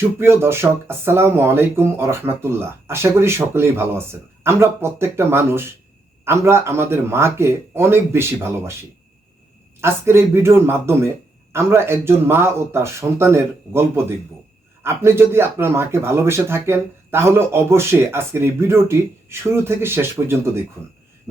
সুপ্রিয় দর্শক আসসালামু আলাইকুম রহমতুল্লাহ আশা করি সকলেই ভালো আছেন আমরা প্রত্যেকটা মানুষ আমরা আমাদের মাকে অনেক বেশি ভালোবাসি আজকের এই ভিডিওর মাধ্যমে আমরা একজন মা ও তার সন্তানের গল্প দেখব আপনি যদি আপনার মাকে ভালোবেসে থাকেন তাহলে অবশ্যই আজকের এই ভিডিওটি শুরু থেকে শেষ পর্যন্ত দেখুন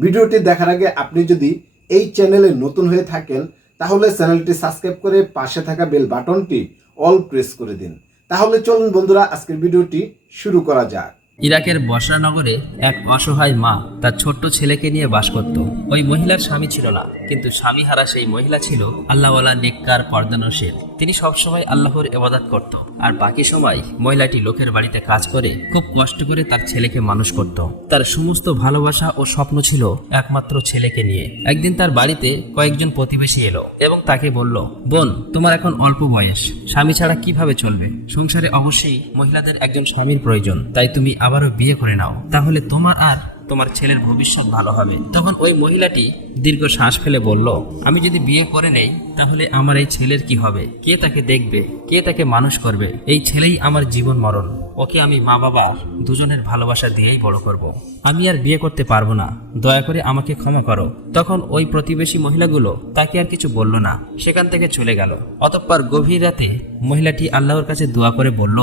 ভিডিওটি দেখার আগে আপনি যদি এই চ্যানেলে নতুন হয়ে থাকেন তাহলে চ্যানেলটি সাবস্ক্রাইব করে পাশে থাকা বেল বাটনটি অল প্রেস করে দিন তাহলে চলুন বন্ধুরা আজকের ভিডিওটি শুরু করা যাক ইরাকের বসরা নগরে এক অসহায় মা তার ছোট্ট ছেলেকে নিয়ে বাস করত ওই মহিলার স্বামী ছিল না কিন্তু স্বামী হারা সেই মহিলা ছিল আল্লাহওয়ালা নেককার পর্দানশীল তিনি সবসময় আল্লাহর এবাদাত করত আর বাকি সময় মহিলাটি লোকের বাড়িতে কাজ করে খুব কষ্ট করে তার ছেলেকে মানুষ করত তার সমস্ত ভালোবাসা ও স্বপ্ন ছিল একমাত্র ছেলেকে নিয়ে একদিন তার বাড়িতে কয়েকজন প্রতিবেশী এলো এবং তাকে বলল বোন তোমার এখন অল্প বয়স স্বামী ছাড়া কিভাবে চলবে সংসারে অবশ্যই মহিলাদের একজন স্বামীর প্রয়োজন তাই তুমি আবারও বিয়ে করে নাও তাহলে তোমার আর তোমার ছেলের ভবিষ্যৎ ভালো হবে তখন ওই মহিলাটি দীর্ঘ শ্বাস ফেলে বলল আমি যদি বিয়ে করে নেই তাহলে আমার এই ছেলের কি হবে কে তাকে দেখবে কে তাকে মানুষ করবে এই ছেলেই আমার জীবন মরণ ওকে আমি মা বাবা দুজনের ভালোবাসা দিয়েই বড় করব। আমি আর বিয়ে করতে পারবো না দয়া করে আমাকে ক্ষমা করো তখন ওই প্রতিবেশী মহিলাগুলো তাকে আর কিছু বলল না সেখান থেকে চলে গেল অতঃপর গভীর রাতে মহিলাটি আল্লাহর কাছে দোয়া করে বলল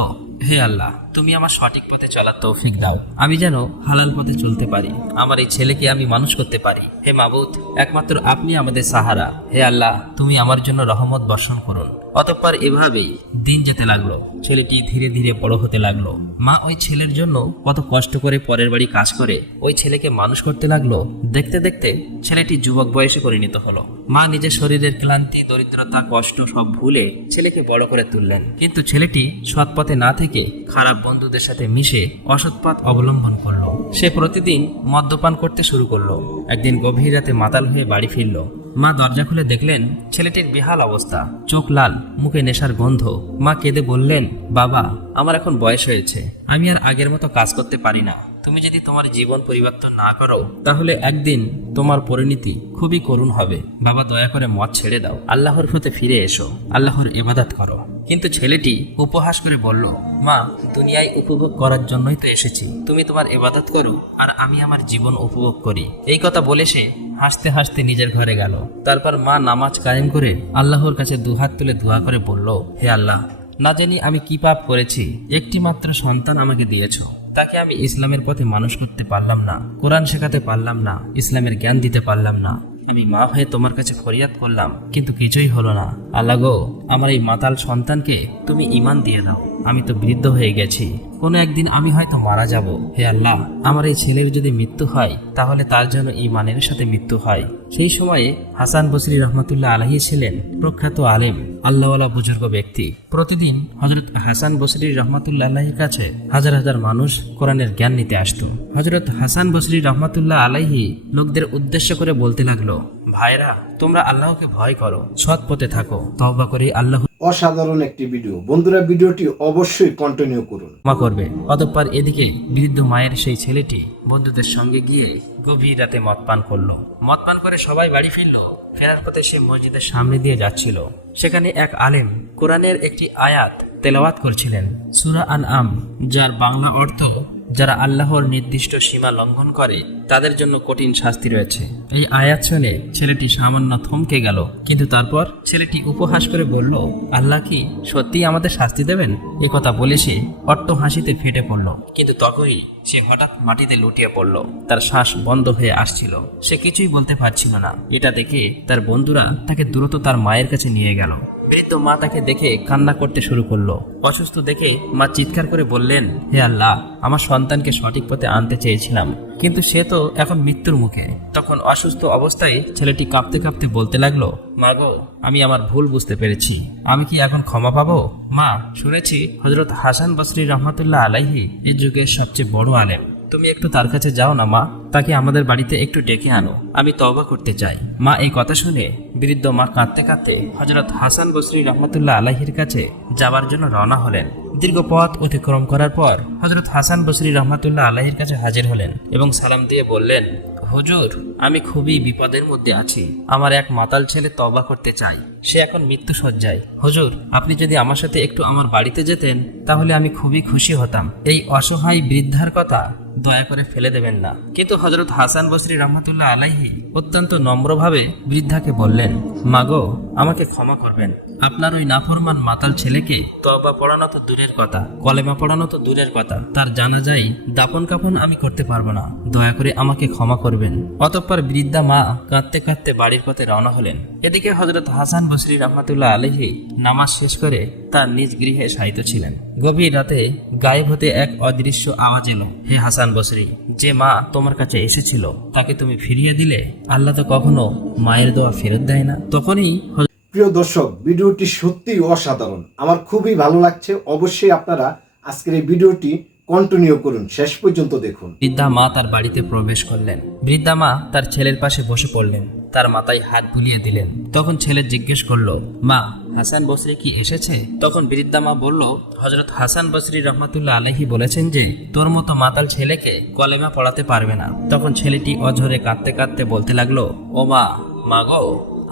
হে আল্লাহ তুমি আমার সঠিক পথে চলার তৌফিক দাও আমি যেন হালাল পথে চলতে পারি আমার এই ছেলেকে আমি মানুষ করতে পারি হে মাবুদ একমাত্র আপনি আমাদের সাহারা হে আল্লাহ তুমি আমার জন্য রহমত বর্ষণ করুন অতঃপর এভাবেই দিন যেতে লাগলো ছেলেটি ধীরে ধীরে বড় হতে লাগলো মা ওই ছেলের জন্য কত কষ্ট করে পরের বাড়ি কাজ করে ওই ছেলেকে মানুষ করতে লাগলো দেখতে দেখতে ছেলেটি যুবক বয়সে পরিণত হলো মা নিজের শরীরের ক্লান্তি দরিদ্রতা কষ্ট সব ভুলে ছেলেকে বড় করে তুললেন কিন্তু ছেলেটি সৎপথে না থেকে থেকে খারাপ বন্ধুদের সাথে মিশে অসৎপাত অবলম্বন করলো সে প্রতিদিন মদ্যপান করতে শুরু করলো একদিন গভীর রাতে মাতাল হয়ে বাড়ি ফিরল মা দরজা খুলে দেখলেন ছেলেটির বেহাল অবস্থা চোখ লাল মুখে নেশার গন্ধ মা কেঁদে বললেন বাবা আমার এখন বয়স হয়েছে আমি আর আগের মতো কাজ করতে পারি না তুমি যদি তোমার জীবন পরিবর্তন না করো তাহলে একদিন তোমার পরিণতি খুবই করুণ হবে বাবা দয়া করে মদ ছেড়ে দাও আল্লাহর ফতে ফিরে এসো আল্লাহর এবাদাত করো কিন্তু ছেলেটি উপহাস করে বলল মা দুনিয়ায় উপভোগ করার জন্যই তো এসেছি তুমি তোমার এবাদত করো আর আমি আমার জীবন উপভোগ করি এই কথা বলে সে হাসতে হাসতে নিজের ঘরে গেল তারপর মা নামাজ কায়েম করে আল্লাহর কাছে দুহাত তুলে দোয়া করে বলল হে আল্লাহ না জানি আমি কি পাপ করেছি একটি মাত্র সন্তান আমাকে দিয়েছ তাকে আমি ইসলামের পথে মানুষ করতে পারলাম না কোরআন শেখাতে পারলাম না ইসলামের জ্ঞান দিতে পারলাম না আমি মা হয়ে তোমার কাছে ফরিয়াদ করলাম কিন্তু কিছুই হলো না আল্লাহ আমার এই মাতাল সন্তানকে তুমি ইমান দিয়ে দাও আমি তো বৃদ্ধ হয়ে গেছি কোনো একদিন আমি হয়তো মারা যাব হে আল্লাহ আমার এই ছেলের যদি মৃত্যু হয় তাহলে তার জন্য ইমানের সাথে মৃত্যু হয় সেই সময়ে হাসান বসরি রহমতুল্লাহ আলহী ছিলেন প্রখ্যাত আলেম আল্লাহওয়ালা বুজুর্গ ব্যক্তি প্রতিদিন হজরত হাসান বসরি রহমতুল্লাহ আলাহির কাছে হাজার হাজার মানুষ কোরআনের জ্ঞান নিতে আসত হজরত হাসান বসরি রহমতুল্লাহ আলহী লোকদের উদ্দেশ্য করে বলতে লাগলো ভাইরা তোমরা আল্লাহকে ভয় করো সৎ পথে থাকো তওবা করে আল্লাহ অসাধারণ একটি ভিডিও বন্ধুরা ভিডিওটি অবশ্যই কন্টিনিউ করুন মা করবে অতঃপর এদিকে বৃদ্ধ মায়ের সেই ছেলেটি বন্ধুদের সঙ্গে গিয়ে গভীর রাতে মদ পান করলো মদ পান করে সবাই বাড়ি ফিরল ফেরার পথে সে মসজিদের সামনে দিয়ে যাচ্ছিল সেখানে এক আলেম কোরআনের একটি আয়াত তেলাওয়াত করছিলেন সুরা আল আম যার বাংলা অর্থ যারা আল্লাহর নির্দিষ্ট সীমা লঙ্ঘন করে তাদের জন্য কঠিন শাস্তি রয়েছে এই আয়াত শুনে ছেলেটি সামান্য থমকে গেল কিন্তু তারপর ছেলেটি উপহাস করে বলল আল্লাহ কি সত্যি আমাদের শাস্তি দেবেন এ কথা বলে সে অট্ট হাসিতে ফেটে পড়ল কিন্তু তখনই সে হঠাৎ মাটিতে লুটিয়ে পড়ল তার শ্বাস বন্ধ হয়ে আসছিল সে কিছুই বলতে পারছিল না এটা দেখে তার বন্ধুরা তাকে দ্রুত তার মায়ের কাছে নিয়ে গেল বৃদ্ধ মা তাকে দেখে কান্না করতে শুরু করলো অসুস্থ দেখে মা চিৎকার করে বললেন হে আল্লাহ আমার সন্তানকে সঠিক পথে আনতে চেয়েছিলাম কিন্তু সে তো এখন মৃত্যুর মুখে তখন অসুস্থ অবস্থায় ছেলেটি কাঁপতে কাঁপতে বলতে লাগলো মা গো আমি আমার ভুল বুঝতে পেরেছি আমি কি এখন ক্ষমা পাবো মা শুনেছি হজরত হাসান বসরি রহমতুল্লাহ আলাইহি এই যুগের সবচেয়ে বড় আলেম তুমি একটু তার কাছে যাও না মা তাকে আমাদের বাড়িতে একটু ডেকে আনো আমি তবা করতে চাই মা এই কথা শুনে বৃদ্ধ মা কাঁদতে কাঁদতে হজরত হাসান বসরি রহমতুল্লাহ আলাহির কাছে যাবার জন্য রওনা হলেন দীর্ঘ পথ অতিক্রম করার পর হজরত হাসান বসরি রহমতুল্লাহ আলাহির কাছে হাজির হলেন এবং সালাম দিয়ে বললেন হুজুর আমি খুবই বিপদের মধ্যে আছি আমার এক মাতাল ছেলে তবা করতে চাই সে এখন মৃত্যু সজ্জায় হুজুর আপনি যদি আমার সাথে একটু আমার বাড়িতে যেতেন তাহলে আমি খুবই খুশি হতাম এই অসহায় বৃদ্ধার কথা দয়া করে ফেলে দেবেন না কিন্তু হজরত হাসান বসরি রহমতুল্লাহ আলাইহি অত্যন্ত নম্রভাবে বৃদ্ধাকে বললেন মাগ আমাকে ক্ষমা করবেন আপনার ওই নাফরমান মাতাল ছেলেকে তবা পড়ানো তো দূরের কথা কলেমা পড়ানো তো দূরের কথা তার জানা যায় দাপন কাপন আমি করতে পারবো না দয়া করে আমাকে ক্ষমা করবেন অতঃপর বৃদ্ধা মা কাঁদতে কাঁদতে বাড়ির পথে রওনা হলেন এদিকে হজরত হাসান বসরি রহমতুল্লাহ আলহি নামাজ শেষ করে তার নিজ গৃহে শায়িত ছিলেন গভীর রাতে গায়েব হতে এক অদৃশ্য আওয়াজ এলো হে হাসান বসরি যে মা তোমার কাছে এসেছিল তাকে তুমি ফিরিয়ে দিলে আল্লাহ তো কখনো মায়ের দোয়া ফেরত দেয় না তখনই প্রিয় দর্শক ভিডিওটি সত্যিই অসাধারণ আমার খুবই ভালো লাগছে অবশ্যই আপনারা আজকের এই ভিডিওটি কন্টিনিউ করুন শেষ পর্যন্ত দেখুন বৃদ্ধা মা তার বাড়িতে প্রবেশ করলেন বৃদ্ধা মা তার ছেলের পাশে বসে পড়লেন তার মাথায় হাত বুলিয়ে দিলেন তখন ছেলে জিজ্ঞেস করলো মা হাসান বসরি কি এসেছে তখন বৃদ্ধা মা বলল হজরত হাসান বসরি রহমাতুল্লাহ আলহি বলেছেন যে তোর মতো মাতাল ছেলেকে কলেমা পড়াতে পারবে না তখন ছেলেটি অঝরে কাঁদতে কাঁদতে বলতে লাগলো ও মা মা গো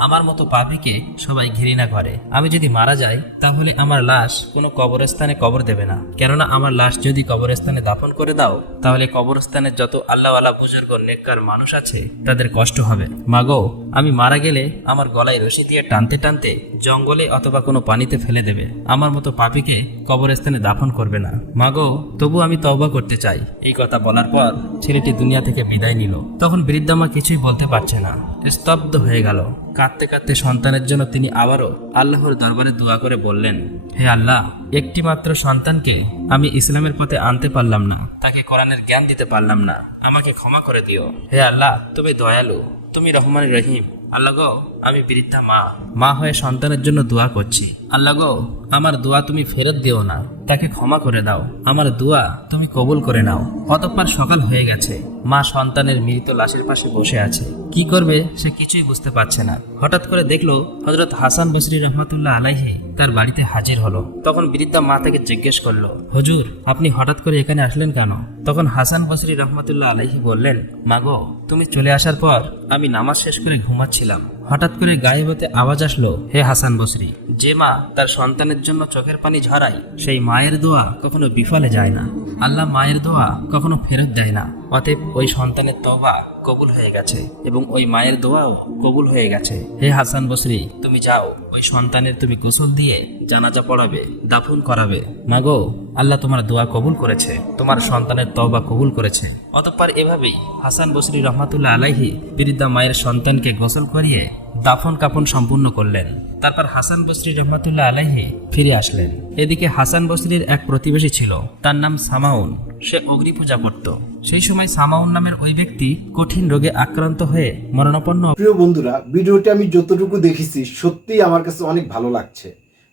আমার মতো পাপিকে সবাই ঘৃণা করে আমি যদি মারা যাই তাহলে আমার লাশ কোনো কবরস্থানে কবর দেবে না কেননা আমার লাশ যদি কবরস্থানে দাফন করে দাও তাহলে কবরস্থানের যত আল্লাহওয়ালা বুজুর্গ নেকর মানুষ আছে তাদের কষ্ট হবে মাগো আমি মারা গেলে আমার গলায় রশি দিয়ে টানতে টানতে জঙ্গলে অথবা কোনো পানিতে ফেলে দেবে আমার মতো পাপিকে কবরস্থানে দাফন করবে না মাগো তবু আমি তবা করতে চাই এই কথা বলার পর ছেলেটি দুনিয়া থেকে বিদায় নিল তখন বৃদ্ধা মা কিছুই বলতে পারছে না স্তব্ধ হয়ে গেল কাঁদতে কাঁদতে সন্তানের জন্য তিনি আবারও আল্লাহর দরবারে দোয়া করে বললেন হে আল্লাহ একটি মাত্র সন্তানকে আমি ইসলামের পথে আনতে পারলাম না তাকে কোরআনের জ্ঞান দিতে পারলাম না আমাকে ক্ষমা করে দিও হে আল্লাহ তুমি দয়ালু তুমি রহমান রহিম আল্লাহ গো আমি বৃদ্ধা মা মা হয়ে সন্তানের জন্য দোয়া করছি আল্লাহ গো আমার দোয়া তুমি ফেরত দিও না তাকে ক্ষমা করে দাও আমার দোয়া তুমি কবুল করে নাও অতঃপর সকাল হয়ে গেছে মা সন্তানের মৃত লাশের পাশে বসে আছে কি করবে সে কিছুই বুঝতে পারছে না হঠাৎ করে দেখলো হজরত হাসান বসরি রহমাতুল্লাহ আলাইহে তার বাড়িতে হাজির হলো তখন বৃদ্ধা মা তাকে জিজ্ঞেস করলো হজুর আপনি হঠাৎ করে এখানে আসলেন কেন তখন হাসান বসরি রহমতুল্লাহ আলাইহি বললেন মাগো তুমি চলে আসার পর আমি নামাজ শেষ করে ঘুমাচ্ছিলাম হঠাৎ করে গায়ে হতে আওয়াজ আসলো হে হাসান বসরি যে মা তার সন্তানের জন্য চোখের পানি ঝরায় সেই মায়ের দোয়া কখনো বিফলে যায় না আল্লাহ মায়ের দোয়া কখনো ফেরত দেয় না অতএব ওই সন্তানের তবা কবুল হয়ে গেছে এবং ওই মায়ের দোয়াও কবুল হয়ে গেছে হে হাসান বসরি তুমি যাও ওই সন্তানের তুমি গোসল দিয়ে জানাজা পড়াবে দাফন করাবে না গো আল্লাহ তোমার দোয়া কবুল করেছে তোমার সন্তানের তবা কবুল করেছে অতঃপর এভাবেই হাসান বসরি রহমাতুল্লাহ আলাইহি বৃদ্ধা মায়ের সন্তানকে গোসল করিয়ে দাফন কাফন সম্পূর্ণ করলেন তারপর হাসান বসরি রহমতুল্লাহ আলাহি ফিরে আসলেন এদিকে হাসান বসরির এক প্রতিবেশী ছিল তার নাম সামাউন সে অগ্নি পূজা করত সেই সময় সামাউন নামের ওই ব্যক্তি কঠিন রোগে আক্রান্ত হয়ে মরণাপন্ন প্রিয় বন্ধুরা ভিডিওটি আমি যতটুকু দেখেছি সত্যি আমার কাছে অনেক ভালো লাগছে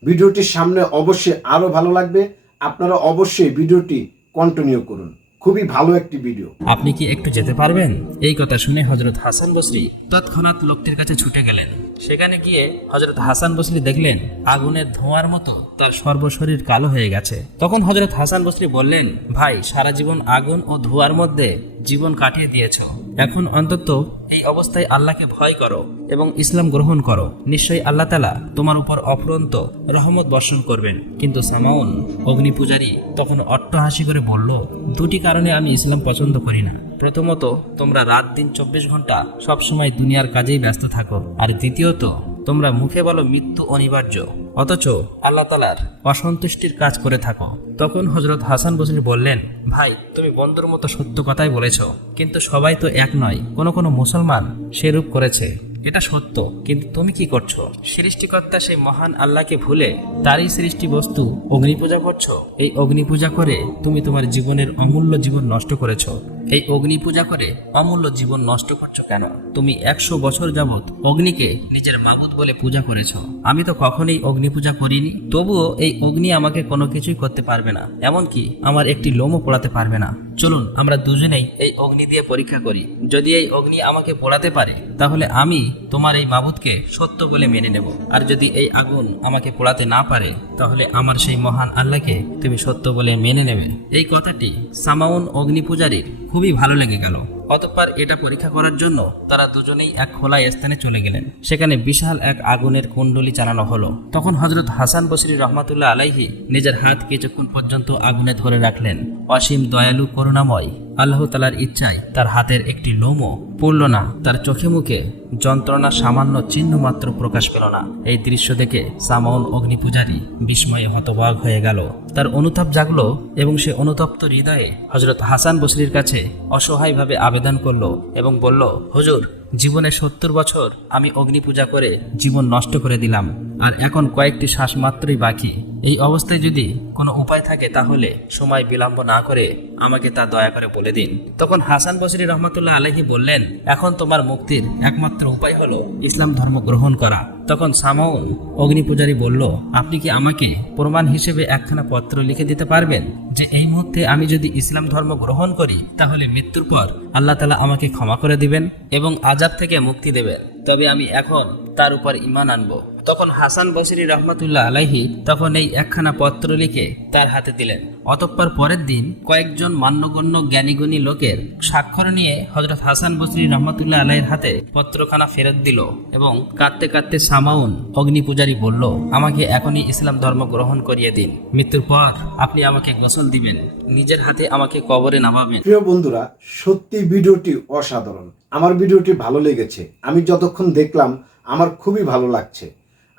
ভিডিওটির সামনে অবশ্যই আরও ভালো লাগবে আপনারা অবশ্যই ভিডিওটি কন্টিনিউ করুন খুবই ভালো একটি ভিডিও আপনি কি একটু যেতে পারবেন এই কথা শুনে হজরত হাসান বসরি তৎক্ষণাৎ লোকটির কাছে ছুটে গেলেন সেখানে গিয়ে হজরত হাসান বসরি দেখলেন আগুনের ধোঁয়ার মতো তার সর্বশরীর কালো হয়ে গেছে তখন হজরত হাসান বসরি বললেন ভাই সারা জীবন আগুন ও ধোঁয়ার মধ্যে জীবন কাটিয়ে দিয়েছ এখন অন্তত এই অবস্থায় আল্লাহকে ভয় করো এবং ইসলাম গ্রহণ করো নিশ্চয়ই আল্লাহ তালা তোমার উপর অফুরন্ত রহমত বর্ষণ করবেন কিন্তু সামাউন অগ্নি পূজারী তখন অট্টহাসি করে বলল দুটি কারণে আমি ইসলাম পছন্দ করি না প্রথমত তোমরা রাত দিন চব্বিশ ঘন্টা সবসময় দুনিয়ার কাজেই ব্যস্ত থাকো আর দ্বিতীয়ত তোমরা মুখে বলো মৃত্যু অনিবার্য অথচ আল্লাহ তালার অসন্তুষ্টির কাজ করে থাকো তখন হজরত হাসান বসরি বললেন ভাই তুমি বন্দর মতো সত্য কথাই বলেছ কিন্তু সবাই তো এক নয় কোনো কোনো মুসলমান সেরূপ করেছে এটা সত্য কিন্তু তুমি কি করছো সৃষ্টিকর্তা সেই মহান আল্লাহকে ভুলে তারই সৃষ্টি বস্তু অগ্নি পূজা করছো এই অগ্নি পূজা করে তুমি তোমার জীবনের অমূল্য জীবন নষ্ট করেছো এই অগ্নি পূজা করে অমূল্য জীবন নষ্ট করছো কেন তুমি একশো বছর যাবৎ অগ্নিকে নিজের মাবুদ বলে পূজা করেছ আমি তো কখনোই অগ্নি পূজা করিনি তবুও এই অগ্নি আমাকে কোনো কিছুই করতে পারবে না এমনকি আমার একটি লোমও পোড়াতে পারবে না চলুন আমরা দুজনেই এই অগ্নি দিয়ে পরীক্ষা করি যদি এই অগ্নি আমাকে পোড়াতে পারে তাহলে আমি তোমার এই মাবুদকে সত্য বলে মেনে নেব আর যদি এই আগুন আমাকে পোড়াতে না পারে তাহলে আমার সেই মহান আল্লাহকে তুমি সত্য বলে মেনে নেবে এই কথাটি সামাউন অগ্নি পূজারীর খুবই ভালো লেগে গেল অতঃপর এটা পরীক্ষা করার জন্য তারা দুজনেই এক খোলা স্থানে চলে গেলেন সেখানে বিশাল এক আগুনের কুণ্ডলি চালানো হলো তখন হজরত হাসান বসরি রহমাতুল্লাহ আলাইহি নিজের হাত কিছুক্ষণ পর্যন্ত আগুনে ধরে রাখলেন অসীম দয়ালু করুণাময় আল্লাহ তালার ইচ্ছায় তার হাতের একটি লোমও পড়ল না তার চোখে মুখে যন্ত্রণা সামান্য চিহ্ন মাত্র প্রকাশ পেল না এই দৃশ্য দেখে সামাউল অগ্নিপূজারী বিস্ময়ে হতবাগ হয়ে গেল তার অনুতাপ জাগলো এবং সে অনুতপ্ত হৃদয়ে হজরত হাসান বসরির কাছে অসহায়ভাবে আবেদন আবেদন করল এবং বলল হুজুর জীবনে সত্তর বছর আমি অগ্নি পূজা করে জীবন নষ্ট করে দিলাম আর এখন কয়েকটি শ্বাস মাত্রই বাকি এই অবস্থায় যদি কোনো উপায় থাকে তাহলে সময় বিলম্ব না করে আমাকে তা দয়া করে বলে দিন তখন হাসান বসরি রহমতুল্লাহ আলহী বললেন এখন তোমার মুক্তির একমাত্র উপায় হলো ইসলাম ধর্ম গ্রহণ করা তখন সামাউন অগ্নিপূজারী বলল আপনি কি আমাকে প্রমাণ হিসেবে একখানা পত্র লিখে দিতে পারবেন যে এই মুহূর্তে আমি যদি ইসলাম ধর্ম গ্রহণ করি তাহলে মৃত্যুর পর আল্লাহ তালা আমাকে ক্ষমা করে দিবেন এবং আজাব থেকে মুক্তি দেবেন তবে আমি এখন তার উপর ইমান আনবো তখন হাসান বসরি রহমতুল্লাহ আলাইহি তখন এই একখানা পত্র লিখে তার হাতে দিলেন অতঃপর পরের দিন কয়েকজন মান্যগণ্য জ্ঞানীগুণী লোকের স্বাক্ষর নিয়ে হজরত হাসান বসরি রহমতুল্লাহ আলাইয়ের হাতে পত্রখানা ফেরত দিল এবং কাঁদতে কাঁদতে সামাউন অগ্নিপূজারী বলল আমাকে এখনই ইসলাম ধর্ম গ্রহণ করিয়ে দিন মৃত্যুর পর আপনি আমাকে গোসল দিবেন নিজের হাতে আমাকে কবরে নামাবেন প্রিয় বন্ধুরা সত্যি ভিডিওটি অসাধারণ আমার ভিডিওটি ভালো লেগেছে আমি যতক্ষণ দেখলাম আমার খুবই ভালো লাগছে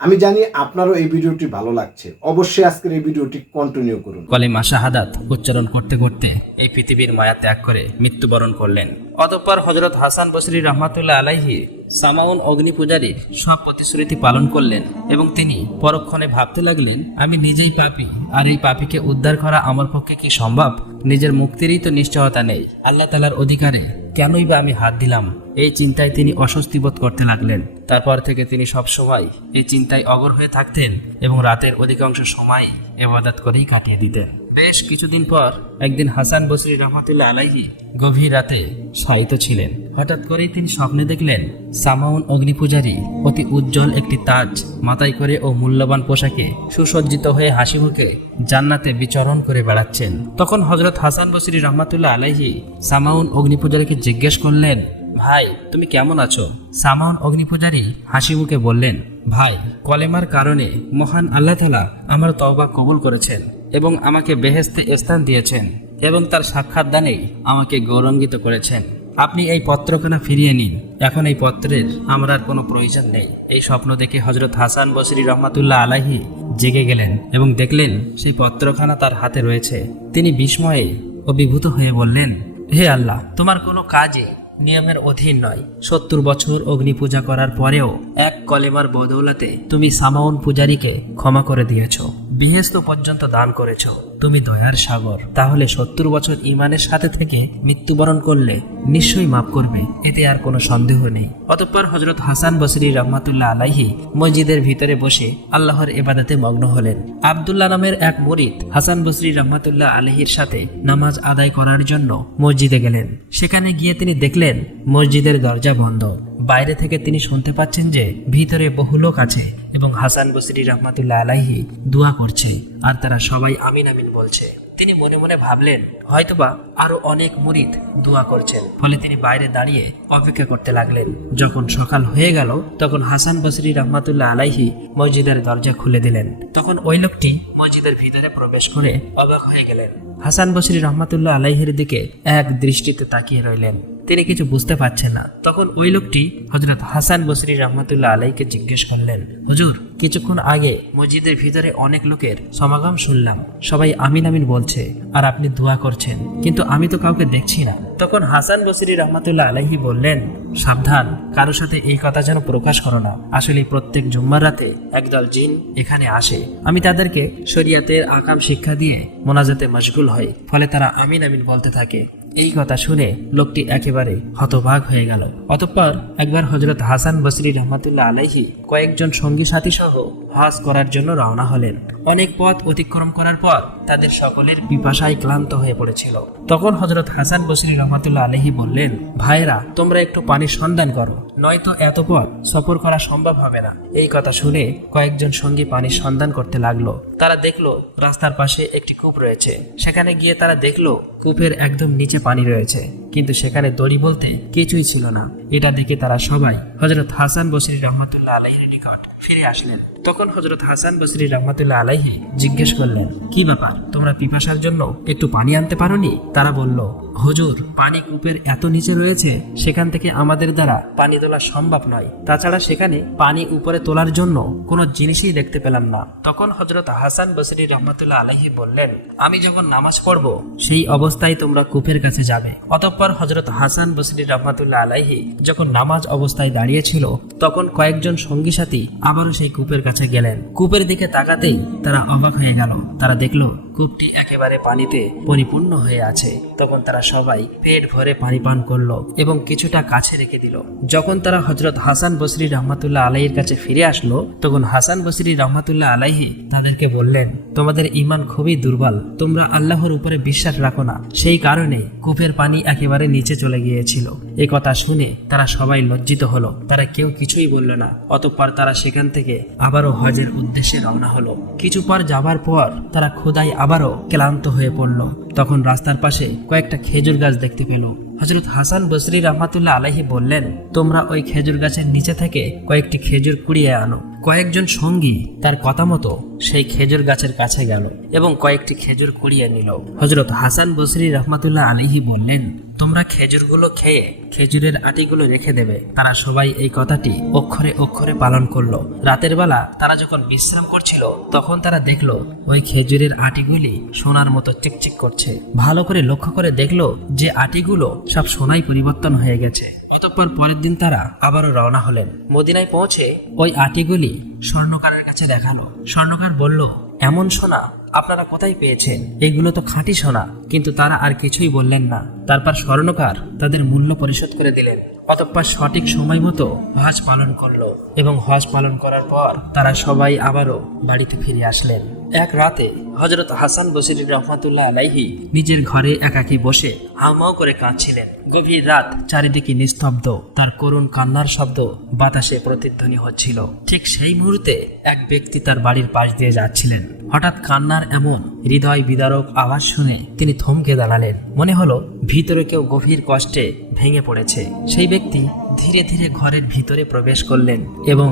আমি জানি আপনারও এই ভিডিওটি ভালো লাগছে অবশ্যই আজকের এই ভিডিওটি কন্টিনিউ করুন কলিমা শাহাদাত উচ্চারণ করতে করতে এই পৃথিবীর মায়া ত্যাগ করে মৃত্যুবরণ করলেন অতঃপর হজরত হাসান বসরি রহমাতুল্লাহ আলাইহি সামাউন অগ্নি পূজারী সব প্রতিশ্রুতি পালন করলেন এবং তিনি পরক্ষণে ভাবতে লাগলেন আমি নিজেই পাপি আর এই পাপিকে উদ্ধার করা আমার পক্ষে কি সম্ভব নিজের মুক্তিরই তো নিশ্চয়তা নেই আল্লাহ তালার অধিকারে কেনই বা আমি হাত দিলাম এই চিন্তায় তিনি অস্বস্তি বোধ করতে লাগলেন তারপর থেকে তিনি সবসময় এই চিন্তায় অগর হয়ে থাকতেন এবং রাতের অধিকাংশ সময় এবাদাত করেই কাটিয়ে দিতেন বেশ কিছুদিন পর একদিন হাসান বসরি রহমতুল্লাহ আলাইহি গভীর রাতে শায়িত ছিলেন হঠাৎ করেই তিনি স্বপ্নে দেখলেন সামাউন অগ্নিপূজারী অতি উজ্জ্বল একটি তাজ মাথায় করে ও মূল্যবান পোশাকে সুসজ্জিত হয়ে হাসি মুখে জান্নাতে বিচরণ করে বেড়াচ্ছেন তখন হজরত হাসান বসরি রহমাতুল্লাহ আলাইহি সামাউন অগ্নিপূজারীকে জিজ্ঞেস করলেন ভাই তুমি কেমন আছো সামাউন অগ্নিপূজারী হাসি মুখে বললেন ভাই কলেমার কারণে মহান আল্লাহ তালা আমার তওবা কবুল করেছেন এবং আমাকে বেহেস্তে স্থান দিয়েছেন এবং তার সাক্ষাৎ দানেই আমাকে গৌরঙ্গিত করেছেন আপনি এই পত্রখানা ফিরিয়ে নিন এখন এই পত্রের আমার আর কোনো প্রয়োজন নেই এই স্বপ্ন দেখে হজরত হাসান বসরি রহমাতুল্লাহ আলাহি জেগে গেলেন এবং দেখলেন সেই পত্রখানা তার হাতে রয়েছে তিনি বিস্ময়ে অভিভূত হয়ে বললেন হে আল্লাহ তোমার কোনো কাজে নিয়মের অধীন নয় সত্তর বছর অগ্নি পূজা করার পরেও এক কলেমার বদৌলাতে তুমি সামাউন পূজারীকে ক্ষমা করে দিয়েছো বিহেস্ত পর্যন্ত দান করেছ তুমি দয়ার সাগর তাহলে সত্তর বছর ইমানের সাথে থেকে মৃত্যুবরণ করলে নিশ্চয়ই মাফ করবে এতে আর কোনো সন্দেহ নেই অতঃপর হজরত হাসান বসরি রহমাতুল্লাহ আলাহি মসজিদের ভিতরে বসে আল্লাহর এবাদাতে মগ্ন হলেন আবদুল্লাহ নামের এক মরিদ হাসান বসরি রহমাতুল্লাহ আলহির সাথে নামাজ আদায় করার জন্য মসজিদে গেলেন সেখানে গিয়ে তিনি দেখলেন মসজিদের দরজা বন্ধ বাইরে থেকে তিনি শুনতে পাচ্ছেন যে ভিতরে বহু লোক আছে এবং হাসান বসরি রহমাতুল্লাহ আলাহি দোয়া করছে আর তারা সবাই আমিন আমিন বলছে তিনি মনে মনে ভাবলেন হয়তোবা আরো অনেক মুরিদ দোয়া করছেন ফলে তিনি বাইরে দাঁড়িয়ে অপেক্ষা করতে লাগলেন যখন সকাল হয়ে গেল তখন হাসান বসরি রহমাতুল্লাহ আলাইহি মসজিদের দরজা খুলে দিলেন তখন ওই লোকটি মসজিদের ভিতরে প্রবেশ করে অবাক হয়ে গেলেন হাসান বসরি রহমাতুল্লাহ আলাইহির দিকে এক দৃষ্টিতে তাকিয়ে রইলেন তিনি কিছু বুঝতে পারছেন না তখন ওই লোকটি হজরত হাসান বসরি রহমতুল্লাহ আলাইকে জিজ্ঞেস করলেন হুজুর কিছুক্ষণ আগে মসজিদের ভিতরে অনেক লোকের সমাগম শুনলাম সবাই আমিন আমিন বলছে আর আপনি দোয়া করছেন কিন্তু আমি তো কাউকে দেখছি না তখন হাসান বসরি রহমতুল্লাহ আলাইহি বললেন সাবধান কারোর সাথে এই কথা যেন প্রকাশ করো না আসলে প্রত্যেক জুম্মার রাতে একদল জিন এখানে আসে আমি তাদেরকে শরিয়াতের আকাম শিক্ষা দিয়ে মোনাজাতে মশগুল হয় ফলে তারা আমিন আমিন বলতে থাকে এই কথা শুনে লোকটি একেবারে হতবাগ হয়ে গেল অতঃপর একবার হজরত হাসান বসরি রহমতুল্লাহ আলাইহী কয়েকজন সঙ্গী সাথী সহ হজ করার জন্য রওনা হলেন অনেক পথ অতিক্রম করার পর তাদের সকলের পিপাসায় ক্লান্ত হয়ে পড়েছিল তখন হজরত হাসান বসির রহমাতুল্লাহ আলহি বললেন ভাইরা তোমরা একটু পানির সন্ধান করো নয়তো এত পথ সফর করা সম্ভব হবে না এই কথা শুনে কয়েকজন সঙ্গী পানির সন্ধান করতে লাগলো তারা দেখলো রাস্তার পাশে একটি কূপ রয়েছে সেখানে গিয়ে তারা দেখলো কূপের একদম নিচে পানি রয়েছে কিন্তু সেখানে দড়ি বলতে কিছুই ছিল না এটা দেখে তারা সবাই হজরত হাসান বসরি রহমতুল্লাহ আলহি বাহিনীর নিকট ফিরে আসলেন তখন হজরত হাসান বসরি রহমতুল্লাহ আলাইহি জিজ্ঞেস করলেন কি ব্যাপার তোমরা পিপাসার জন্য একটু পানি আনতে পারোনি তারা বলল হজুর পানি কূপের এত নিচে রয়েছে সেখান থেকে আমাদের দ্বারা পানি তোলা সম্ভব নয় তাছাড়া সেখানে পানি উপরে তোলার জন্য কোনো জিনিসই দেখতে পেলাম না তখন হজরত হাসান বসরি রহমতুল্লাহ আলহি বললেন আমি যখন নামাজ পড়ব সেই অবস্থায় তোমরা কূপের কাছে যাবে অতঃপর হজরত হাসান বসরি রহমতুল্লাহ আলহি যখন নামাজ অবস্থায় দাঁড়িয়েছিল তখন কয়েকজন সঙ্গী সঙ্গী সাথী আবারও সেই কূপের কাছে গেলেন কূপের দিকে তাকাতেই তারা অবাক হয়ে গেল তারা দেখলো কূপটি একেবারে পানিতে পরিপূর্ণ হয়ে আছে তখন তারা সবাই পেট ভরে পানি পান করলো এবং কিছুটা কাছে রেখে দিল যখন তারা হজরত হাসান বসরি রহমাতুল্লাহ আলাইয়ের কাছে ফিরে আসলো তখন হাসান বসরি রহমাতুল্লাহ আলাইহি তাদেরকে বললেন তোমাদের ইমান খুবই দুর্বল তোমরা আল্লাহর উপরে বিশ্বাস রাখো না সেই কারণে কূপের পানি একেবারে নিচে চলে গিয়েছিল এ কথা শুনে তারা সবাই লজ্জিত হলো তারা কেউ কিছুই বলল না অতঃপর তারা সেখান থেকে আবারও হজের উদ্দেশ্যে রওনা হলো কিছু পর যাবার পর তারা খোদাই আবারও ক্লান্ত হয়ে পড়ল তখন রাস্তার পাশে কয়েকটা খেজুর গাছ দেখতে পেল হজরত হাসান বসরি রহমাতুল্লাহ আলাহি বললেন তোমরা ওই খেজুর গাছের নিচে থেকে কয়েকটি খেজুর কুড়িয়ে আনো কয়েকজন সঙ্গী তার কথা মতো সেই খেজুর গাছের কাছে গেল এবং কয়েকটি খেজুর কুড়িয়ে নিল হজরত হাসান বসরি রহমাতুল্লাহ আলিহি বললেন তোমরা খেজুরগুলো খেয়ে খেজুরের আটিগুলো রেখে দেবে তারা সবাই এই কথাটি অক্ষরে অক্ষরে পালন করলো রাতের বেলা তারা যখন বিশ্রাম করছিল তখন তারা দেখলো ওই খেজুরের আটিগুলি সোনার মতো চিকচিক করছে ভালো করে লক্ষ্য করে দেখলো যে আটিগুলো সব সোনাই পরিবর্তন হয়ে গেছে অতঃপর পরের দিন তারা আবারও রওনা হলেন মদিনায় পৌঁছে ওই আটিগুলি স্বর্ণকারের কাছে দেখালো স্বর্ণকার বলল এমন সোনা আপনারা কোথায় পেয়েছেন এগুলো তো খাঁটি সোনা কিন্তু তারা আর কিছুই বললেন না তারপর স্বর্ণকার তাদের মূল্য পরিশোধ করে দিলেন অতঃপর সঠিক সময় মতো হজ পালন করলো এবং হজ পালন করার পর তারা সবাই আবারও বাড়িতে ফিরে আসলেন এক রাতে হজরত হাসান বসির রহমাতুল্লাহ আলাইহি নিজের ঘরে একাকি বসে হাউমাউ করে কাঁদছিলেন গভীর রাত চারিদিকে নিস্তব্ধ তার করুণ কান্নার শব্দ বাতাসে প্রতিধ্বনি হচ্ছিল ঠিক সেই মুহূর্তে এক ব্যক্তি তার বাড়ির পাশ দিয়ে যাচ্ছিলেন হঠাৎ কান্নার এমন হৃদয় বিদারক আওয়াজ শুনে তিনি থমকে দাঁড়ালেন মনে হলো ভিতরে কেউ গভীর কষ্টে ভেঙে পড়েছে সেই ব্যক্তি ধীরে ধীরে ঘরের ভিতরে প্রবেশ করলেন এবং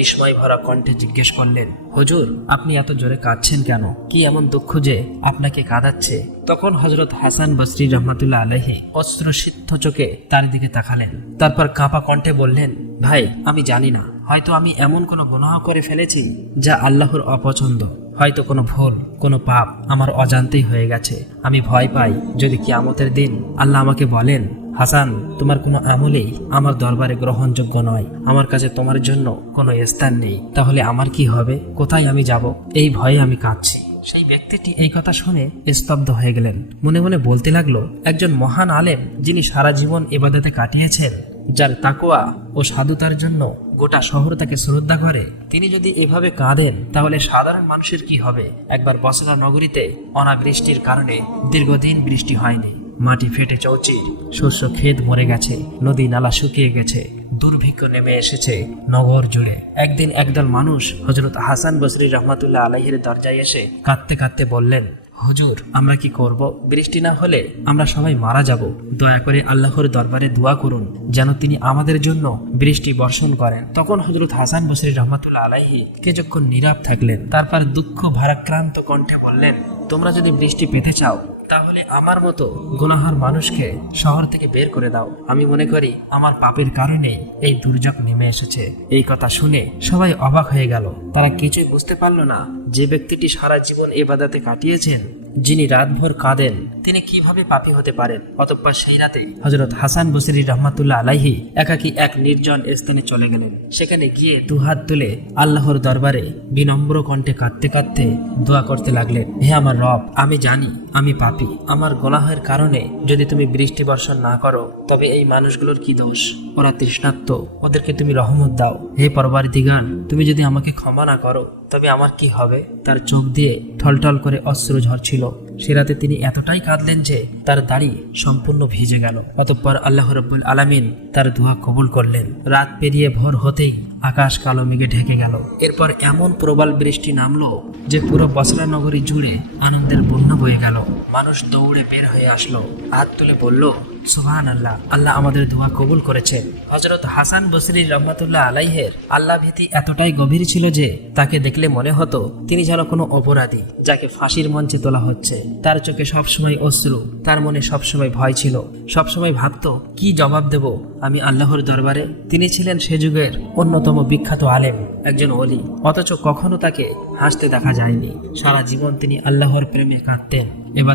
বিস্ময় ভরা কণ্ঠে জিজ্ঞেস করলেন হজুর আপনি এত জোরে কাঁদছেন কেন কি এমন দুঃখ যে আপনাকে কাঁদাচ্ছে তখন হজরত হাসান বসরি রহমাতুল্লাহ আলহি অস্ত্র সিদ্ধ চোখে তার দিকে তাকালেন তারপর কাঁপা কণ্ঠে বললেন ভাই আমি জানি না হয়তো আমি এমন কোনো গুনাহ করে ফেলেছি যা আল্লাহর অপছন্দ হয়তো কোনো ভুল কোনো পাপ আমার অজান্তেই হয়ে গেছে আমি ভয় পাই যদি কিয়ামতের দিন আল্লাহ আমাকে বলেন হাসান তোমার কোনো আমলেই আমার দরবারে গ্রহণযোগ্য নয় আমার কাছে তোমার জন্য কোনো স্থান নেই তাহলে আমার কি হবে কোথায় আমি যাব এই ভয়ে আমি কাঁদছি সেই ব্যক্তিটি এই কথা শুনে স্তব্ধ হয়ে গেলেন মনে মনে বলতে লাগলো একজন মহান আলেম যিনি সারা জীবন এবাদাতে কাটিয়েছেন যার তাকোয়া ও সাধুতার জন্য গোটা শহর তাকে শ্রদ্ধা করে তিনি যদি এভাবে কাঁদেন তাহলে সাধারণ মানুষের কি হবে একবার বসেরা নগরীতে অনাবৃষ্টির কারণে দীর্ঘদিন বৃষ্টি হয়নি মাটি ফেটে চৌচির শস্য ক্ষেত মরে গেছে নদী নালা শুকিয়ে গেছে দুর্ভিক্ষ নেমে এসেছে নগর জুড়ে একদিন একদল মানুষ হজরত হাসান বসরি রহমাতুল্লাহ আলহের দরজায় এসে কাঁদতে কাঁদতে বললেন হুজুর আমরা কি করব বৃষ্টি না হলে আমরা সবাই মারা যাব দয়া করে আল্লাহর দরবারে দোয়া করুন যেন তিনি আমাদের জন্য বৃষ্টি বর্ষণ করেন তখন হজরত হাসান বসরি রহমতুল্লা আলাইহি কিছুক্ষণ নীরব থাকলেন তারপর দুঃখ ভারাক্রান্ত কণ্ঠে বললেন তোমরা যদি বৃষ্টি পেতে চাও তাহলে আমার মতো গুনাহার মানুষকে শহর থেকে বের করে দাও আমি মনে করি আমার পাপের কারণেই এই দুর্যোগ নেমে এসেছে এই কথা শুনে সবাই অবাক হয়ে গেল তারা কিছুই বুঝতে পারল না যে ব্যক্তিটি সারা জীবন এ বাদাতে কাটিয়েছেন যিনি রাতভর কাঁদেন তিনি কিভাবে পাপি হতে পারেন অতঃপর সেই রাতে হজরত হাসান বসরি রহমাতুল্লাহ আলাহি একাকি এক নির্জন স্থানে চলে গেলেন সেখানে গিয়ে দুহাত তুলে আল্লাহর দরবারে বিনম্র কণ্ঠে কাঁদতে কাঁদতে দোয়া করতে লাগলেন হে আমার রব আমি জানি আমি পাপি আমার গোলাহের কারণে যদি তুমি বৃষ্টি বর্ষণ না করো তবে এই মানুষগুলোর কি দোষ ওরা তৃষ্ণাত্ম ওদেরকে তুমি রহমত দাও হে পরবার দিগান তুমি যদি আমাকে ক্ষমা না করো তবে আমার কি হবে তার চোখ দিয়ে ঠলঠল করে অস্ত্র ঝরছিল সে রাতে তিনি এতটাই কাঁদলেন যে তার দাড়ি সম্পূর্ণ ভিজে গেল অতঃপর আল্লাহ রব্বুল আলামিন তার দোয়া কবুল করলেন রাত পেরিয়ে ভোর হতেই আকাশ কালো মেঘে ঢেকে গেল এরপর এমন প্রবাল বৃষ্টি নামলো যে পুরো বসরা নগরী জুড়ে আনন্দের বন্যা বয়ে গেল মানুষ দৌড়ে বের হয়ে আসলো হাত তুলে বলল সুহান আল্লাহ আল্লাহ আমাদের দোয়া কবুল করেছে হজরত হাসান বসরি রহমাতুল্লাহ আলাইহের আল্লাহ ভীতি এতটাই গভীর ছিল যে তাকে দেখলে মনে হতো তিনি যেন কোনো অপরাধী যাকে ফাঁসির মঞ্চে তোলা হচ্ছে তার চোখে সবসময় অশ্রু তার মনে সবসময় ভয় ছিল সবসময় ভাবত কি জবাব দেব আমি আল্লাহর দরবারে তিনি ছিলেন সে যুগের অন্যতম বিখ্যাত আলেম একজন অলি অথচ কখনো তাকে হাসতে দেখা যায়নি সারা জীবন তিনি আল্লাহর প্রেমে কাঁদতেন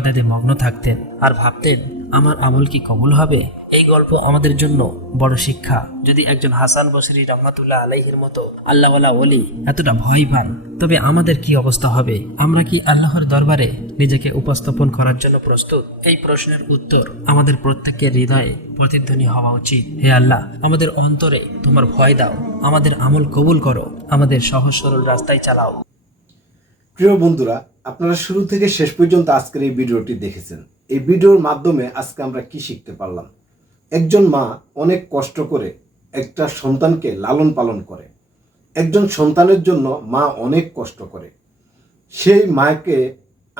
তাদের মগ্ন থাকতেন আর ভাবতেন আমার আমল কি কবুল হবে এই গল্প আমাদের জন্য বড় শিক্ষা যদি একজন হাসান বসরি রহমাতুল্লাহ আলাইহির মতো আল্লাহওয়ালা ওলি এতটা ভয় পান তবে আমাদের কি অবস্থা হবে আমরা কি আল্লাহর দরবারে নিজেকে উপস্থাপন করার জন্য প্রস্তুত এই প্রশ্নের উত্তর আমাদের প্রত্যেকের হৃদয়ে প্রতিধ্বনি হওয়া উচিত হে আল্লাহ আমাদের অন্তরে তোমার ভয় দাও আমাদের আমল কবুল করো আমাদের সহজ সরল রাস্তায় চালাও প্রিয় বন্ধুরা আপনারা শুরু থেকে শেষ পর্যন্ত আজকের এই ভিডিওটি দেখেছেন এই ভিডিওর মাধ্যমে আজকে আমরা কি শিখতে পারলাম একজন মা অনেক কষ্ট করে একটা সন্তানকে লালন পালন করে একজন সন্তানের জন্য মা অনেক কষ্ট করে সেই মাকে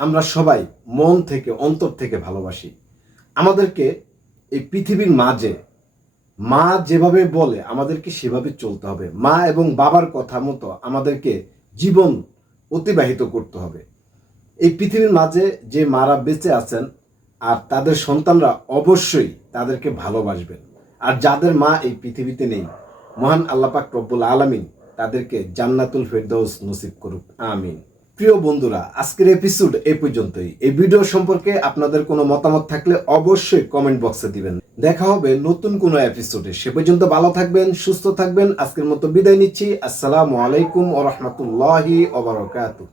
আমরা সবাই মন থেকে অন্তর থেকে ভালোবাসি আমাদেরকে এই পৃথিবীর মাঝে মা যেভাবে বলে আমাদেরকে সেভাবে চলতে হবে মা এবং বাবার কথা মতো আমাদেরকে জীবন অতিবাহিত করতে হবে এই পৃথিবীর মাঝে যে মারা বেঁচে আছেন আর তাদের সন্তানরা অবশ্যই তাদেরকে ভালোবাসবেন আর যাদের মা এই পৃথিবীতে নেই মহান আল্লাপাক রব্বুল আলমিন তাদেরকে জান্নাতুল ফেরদৌস নসিব করুক আমিন প্রিয় বন্ধুরা আজকের এপিসোড এ পর্যন্তই এই ভিডিও সম্পর্কে আপনাদের কোনো মতামত থাকলে অবশ্যই কমেন্ট বক্সে দিবেন দেখা হবে নতুন কোনো এপিসোডে সে পর্যন্ত ভালো থাকবেন সুস্থ থাকবেন আজকের মতো বিদায় নিচ্ছি আসসালামু আলাইকুম ও রহমতুল্লাহি ওবরকাত